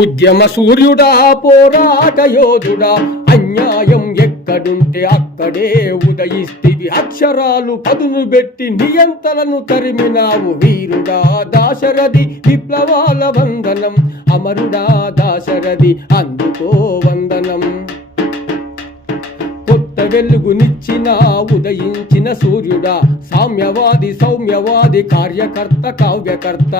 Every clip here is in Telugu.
ఉద్యమ సూర్యుడా పోరాట యోధుడా అన్యాయం ఎక్కడుంటే అక్కడే ఉదయిస్తివి. అక్షరాలు పదును పెట్టి నియంతలను తరిమినావు వీరుడా దాశరథి విప్లవాల వందనం. అమరుడా దాశరథి అందుకో వందనం. కొత్త వెలుగునిచ్చిన ఉదయించిన సూర్యుడా సామ్యవాది సౌమ్యవాది కార్యకర్త కావ్యకర్త.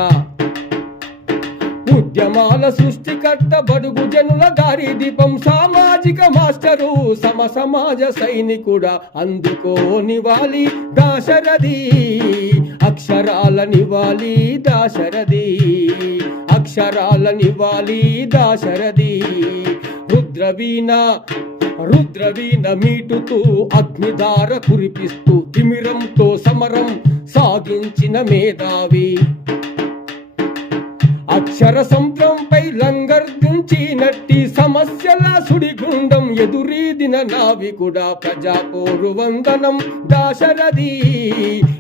ఉద్యమాల సృష్టికర్త బడుగు జనుల దారి దీపం. సామాజిక మాస్టరు సమ సమాజ సైనికుడ అందుకో నివాలి దాశరథి. అక్షరాల నివాలి దాశరథి. అక్షరాల నివాలి దాశరథి. రుద్రవీణ రుద్రవీణ మీటుతూ అగ్నిధార కురిపిస్తూ తిమిరంతో సమరం సాగించిన మేధావి. అక్షర లంగర్ లంగర్దించినట్టి సమస్యల సుడిగుండం ఎదురీదిన నావికుడా ప్రజాపోరు వందనం. దాశరథి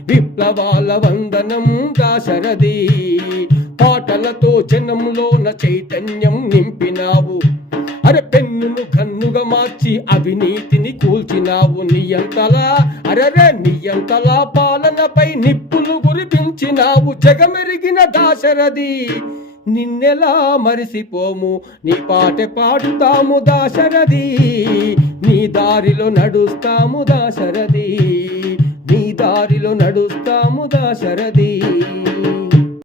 విప్లవాల వందనం దాశరథి. పాటలతో జనంలోన చైతన్యం నింపినావు. అరే పెన్నును కన్నుగా మార్చి అవినీతిని కూల్చినావు. నియంతలా అరరే నియంతలా పాలనపై నిప్పులు కురిపించినావు. జగమెరిగిన దాశరథి నిన్నెలా మరిసిపోము? నీ పాట పాడుతాము దాశరథి. నీ దారిలో నడుస్తాము దాశరథి. నీ దారిలో నడుస్తాము దాశరథి.